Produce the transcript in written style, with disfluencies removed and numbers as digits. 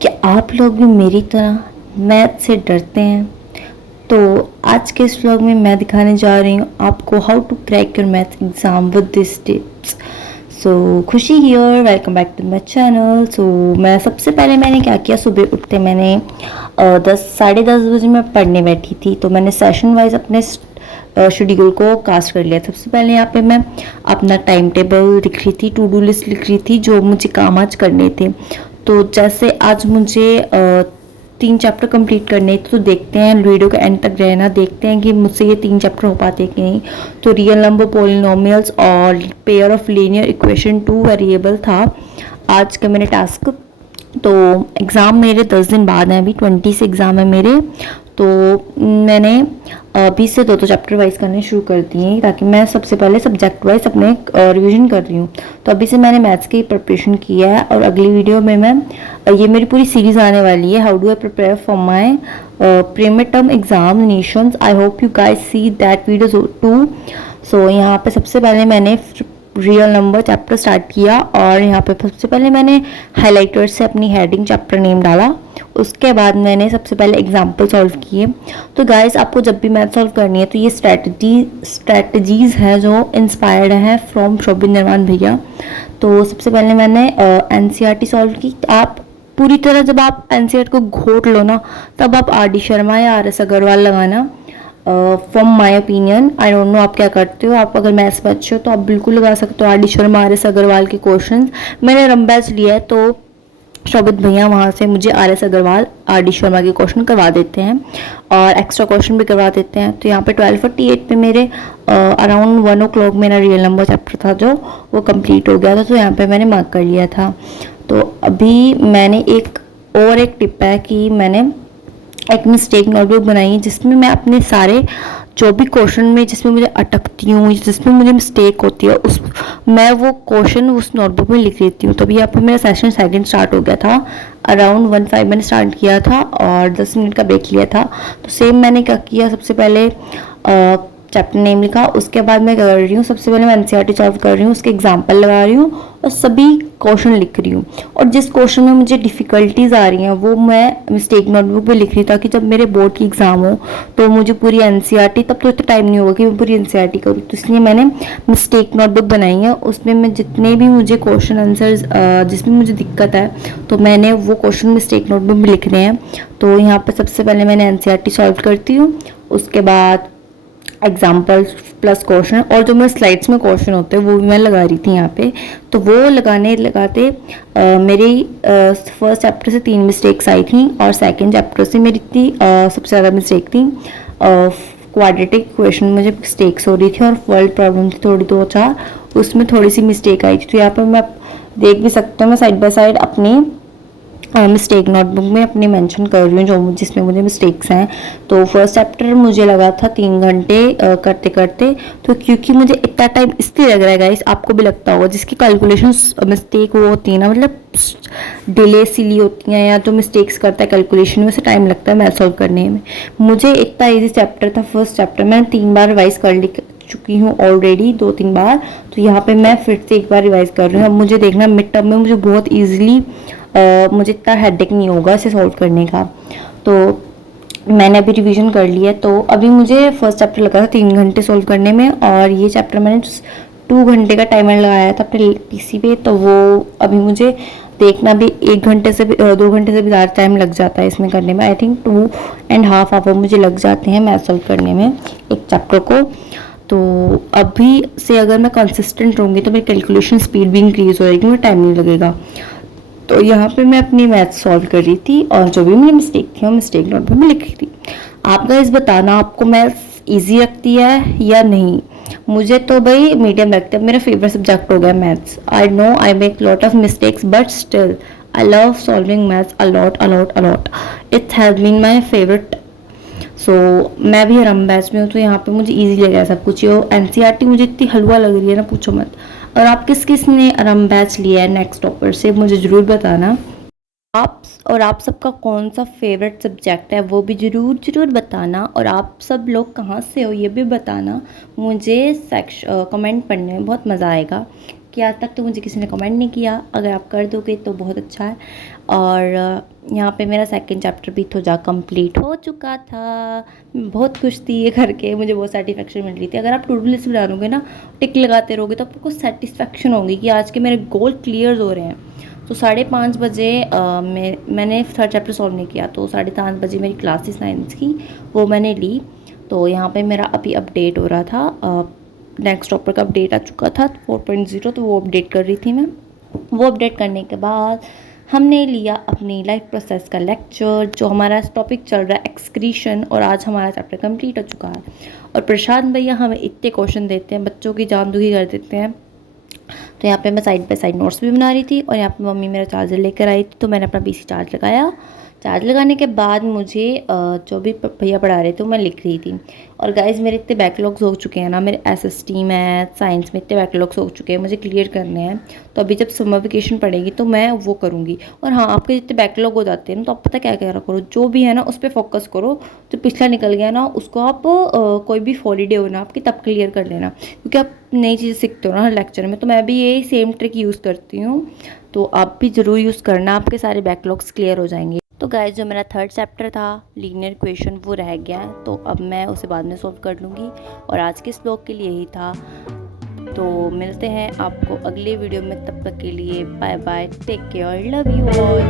क्या आप लोग भी मेरी तरह मैथ से डरते हैं? तो आज के इस व्लॉग में मैं दिखाने जा रही हूँ आपको how to crack your math exam with this tips. So Khushi here, welcome back to my channel. So मैं सबसे पहले मैंने क्या किया, सुबह उठते मैंने 10 साढ़े 10 बजे मैं पढ़ने बैठी थी। तो मैंने सेशन वाइज अपने शेड्यूल को कास्ट कर लिया। सबसे पहले यहाँ पे मैं अपना टाइम टेबल लिख रही थी, टू डू लिस्ट लिख रही थी, जो मुझे काम आज करने थे। तो जैसे आज मुझे 3 चैप्टर कंप्लीट करने थे, तो देखते हैं वीडियो के एंड तक रहना, देखते हैं कि मुझसे ये 3 चैप्टर हो पाते कि नहीं। तो रियल नंबर, पॉलिनोमियल्स और pair of linear equation 2 variable था आज का मेरे टास्क। तो एग्ज़ाम मेरे 10 दिन बाद हैं, अभी 20 से एग्ज़ाम है मेरे। तो मैंने 20 से 2-2 चैप्टर वाइज करने शुरू कर दिए, ताकि मैं सबसे पहले सब्जेक्ट वाइज अपने रिवीजन कर रही हूँ। तो अभी से मैंने मैथ्स की प्रिपरेशन किया है, और अगली वीडियो में मैं ये मेरी पूरी सीरीज़ आने वाली है, how do I prepare for my pre term examinations. I hope you guys see that video too. So यहाँ पे सबसे पहले मैंने रियल नंबर चैप्टर स्टार्ट किया, और यहाँ पे सबसे पहले मैंने हाइलाइटर से अपनी हेडिंग चैप्टर नेम डाला। उसके बाद मैंने सबसे पहले एग्जाम्पल सॉल्व किए। तो गाइस, आपको जब भी मैथ सॉल्व करनी है तो ये स्ट्रेटजीज हैं जो इंस्पायर्ड हैं फ्रॉम शोभित निर्माण भैया। तो सबसे पहले मैंने एनसीईआरटी सॉल्व की। आप पूरी तरह जब आप एनसीईआरटी को घोट लो ना, तब आप आर डी शर्मा या आर एस अग्रवाल लगाना। From my opinion, I don't know आप क्या करते हो। आप अगर मैथ्स में अच्छे हो तो आप बिल्कुल लगा सकते हो R D Sharma, R S Agarwal के क्वेश्चन। मैंने रंबैच लिया है, तो शोभित भैया वहाँ से मुझे R S Agarwal, R D Sharma के क्वेश्चन करवा देते हैं, और एक्स्ट्रा क्वेश्चन भी करवा देते हैं। तो यहाँ पे 12:48 पे मेरे अराउंड 1 o'clock मेरा रियल नंबर चैप्टर था जो वो कंप्लीट हो गया था। तो यहाँ पे मैंने मार्क कर लिया था। तो अभी मैंने एक टिप है कि मैंने एक मिस्टेक नोटबुक बनाई है, जिसमें मैं अपने सारे जो भी क्वेश्चन में जिसमें मुझे अटकती हूँ, जिसमें मुझे मिस्टेक होती है, मैं वो क्वेश्चन उस नोटबुक में लिख लेती हूँ। तभी यहाँ पर मेरा सेशन सेकंड स्टार्ट हो गया था। अराउंड 1:05 मैंने स्टार्ट किया था और 10 मिनट का ब्रेक लिया था। तो सेम मैंने क्या किया, सबसे पहले चैप्टर नेम लिखा। उसके बाद मैं क्या कर रही हूँ, सबसे पहले मैं एनसीईआरटी सॉल्व कर रही हूँ, उसके एग्जाम्पल लगा रही हूँ और सभी क्वेश्चन लिख रही हूँ। और जिस क्वेश्चन में मुझे डिफ़िकल्टीज आ रही हैं वो मैं मिस्टेक नोटबुक पे लिख रही हूँ, ताकि जब मेरे बोर्ड की एग्ज़ाम हो तो मुझे पूरी एनसीईआरटी, तब तो इतना टाइम नहीं होगा कि मैं पूरी एनसीईआरटी करूँ। तो इसलिए मैंने मिस्टेक नोटबुक बनाई है। उसमें मैं जितने भी मुझे क्वेश्चन आंसर्स जिसमें मुझे दिक्कत है, तो मैंने वो क्वेश्चन मिस्टेक नोटबुक में लिखने हैं। तो यहाँ पर सबसे पहले मैंने एनसीईआरटी सॉल्व करती हूँ, उसके बाद एग्जाम्पल प्लस क्वेश्चन, और जो मेरे स्लाइड्स में क्वेश्चन होते हैं वो भी मैं लगा रही थी यहाँ पे। तो वो लगाते मेरी फर्स्ट चैप्टर से 3 मिस्टेक्स आई थी, और सेकंड चैप्टर से मेरी थी सबसे ज़्यादा मिस्टेक थी। क्वाड्रेटिक इक्वेशन में मुझे मिस्टेक्स हो रही थी, और वर्ल्ड प्रॉब्लम थी थोड़ी 2-4, उसमें थोड़ी सी मिस्टेक आई थी। तो यहाँ पर मैं देख भी सकता हूँ, मैं साइड बाय साइड अपनी मिस्टेक नोटबुक में अपनी मेंशन कर रही हूँ जो जिसमें मुझे मिस्टेक्स हैं। तो फर्स्ट चैप्टर मुझे लगा था 3 घंटे करते करते। तो क्योंकि मुझे इतना टाइम इसलिए लग रहा है गाइस, आपको भी लगता होगा, जिसकी कैलकुलेशंस मिस्टेक वो होती है ना, मतलब डिले सिली होती हैं, या जो मिस्टेक्स करता है कैलकुलेशन में, से टाइम लगता है मैथ सॉल्व करने में। मुझे इतना ईजी चैप्टर था फर्स्ट चैप्टर, मैंने 3 बार रिवाइज कर चुकी हूँ ऑलरेडी, 2-3 बार। तो यहाँ पे मैं फिर से एक बार रिवाइज कर रही हूँ। अब मुझे देखना मिड टर्म में मुझे बहुत ईजिली मुझे इतना हेडेक नहीं होगा इसे सॉल्व करने का। तो मैंने अभी रिवीजन कर लिया। तो अभी मुझे फर्स्ट चैप्टर लगा था 3 घंटे सॉल्व करने में, और ये चैप्टर मैंने 2 घंटे का टाइमर लगाया था अपने पीसी पे। तो वो अभी मुझे देखना भी 1 घंटे से भी 2 घंटे से भी ज़्यादा टाइम लग जाता है इसमें करने में। आई थिंक 2.5 आवर मुझे लग जाते हैं मैथ सॉल्व करने में एक चैप्टर को। तो अभी से अगर मैं कंसिस्टेंट रहूँगी तो मेरी कैलकुलेशन स्पीड भी इंक्रीज हो जाएगी, मुझे टाइम नहीं लगेगा। तो यहाँ पे मैं अपनी मैथ सॉल्व कर रही थी, और जो भी मेरी मिस्टेक थी वो मिस्टेक नोटबुक में लिख रही थी। आप गाइस बताना, आपको मैथ इजी लगती है या नहीं? मुझे तो भाई मीडियम लगता है, मेरा फेवरेट सब्जेक्ट हो गया maths. I know I make lot of mistakes, but still I love solving maths a lot a lot a lot. It has been my favourite. So मैं भी रम बैच में हूँ, तो यहाँ पे मुझे इजी लगा सब कुछ। ये एनसीईआरटी मुझे इतनी हलवा लग रही है ना, पूछो मत। और आप किस किस ने रम बैच लिया है नेक्स्ट टॉपर से, मुझे ज़रूर बताना। आप सबका कौन सा फेवरेट सब्जेक्ट है वो भी ज़रूर ज़रूर बताना, और आप सब लोग कहाँ से हो ये भी बताना। मुझे कमेंट पढ़ने में बहुत मज़ा आएगा। कि आज तक तो मुझे किसी ने कमेंट नहीं किया। अगर आप कर दोगे तो बहुत अच्छा है। और यहाँ पे मेरा सेकंड चैप्टर भी तो जा कंप्लीट हो चुका था। मैं बहुत खुश थी ये करके, मुझे बहुत सेटिस्फेक्शन मिल रही थी। अगर आप टू डू लिस्ट बना लोगे ना, टिक लगाते रहोगे, तो आपको सेटिस्फेक्शन होगी कि आज के मेरे गोल क्लियर हो रहे हैं। तो 5:30 बजे मैंने थर्ड चैप्टर सॉल्व नहीं किया, तो 5:30 बजे मेरी क्लास थी साइंस की, वो मैंने ली। तो यहाँ पे मेरा अभी अपडेट हो रहा था, नेक्स्ट टॉपर का अपडेट आ चुका था 4.0, तो वो अपडेट कर रही थी मैं। वो अपडेट करने के बाद हमने लिया अपनी लाइफ प्रोसेस का लेक्चर, जो हमारा टॉपिक चल रहा है एक्सक्रीशन, और आज हमारा चैप्टर कंप्लीट हो चुका है। और प्रशांत भैया हमें इतने क्वेश्चन देते हैं, बच्चों की जान दुखी कर देते हैं। तो यहाँ पे मैं साइड बाय साइड नोट्स भी बना रही थी, और यहाँ पे मम्मी मेरा चार्जर लेकर आई थी, तो मैंने अपना पीसी चार्ज लगाया। चार्ज लगाने के बाद मुझे जो भी भैया पढ़ा रहे थे वो मैं लिख रही थी। और गाइस मेरे इतने बैकलॉग्स हो चुके हैं ना, मेरे एसएसटी मैथ साइंस में इतने बैकलॉग्स हो चुके हैं, मुझे क्लियर करने हैं। तो अभी जब समर वेकेशन पड़ेगी तो मैं वो करूँगी। और हाँ, आपके जितने बैकलॉग हो जाते हैं ना, तो आप पता क्या क्या करो, जो भी है ना उस पर फोकस करो। जो पिछला निकल गया ना, उसको आप कोई भी हॉलीडे हो ना आपकी, तब क्लियर कर लेना, क्योंकि आप नई चीज़ें सीखते हो ना हर लेक्चर में। तो मैं भी यही सेम ट्रिक यूज़ करती हूँ, तो आप भी ज़रूर यूज़ करना, आपके सारे बैकलॉग्स क्लियर हो जाएंगे। तो गाइस जो मेरा थर्ड चैप्टर था लीनियर इक्वेशन, वो रह गया है, तो अब मैं उसे बाद में सॉल्व कर लूँगी। और आज के श्लोक के लिए यही था। तो मिलते हैं आपको अगले वीडियो में, तब तक के लिए bye bye, take care, love you all.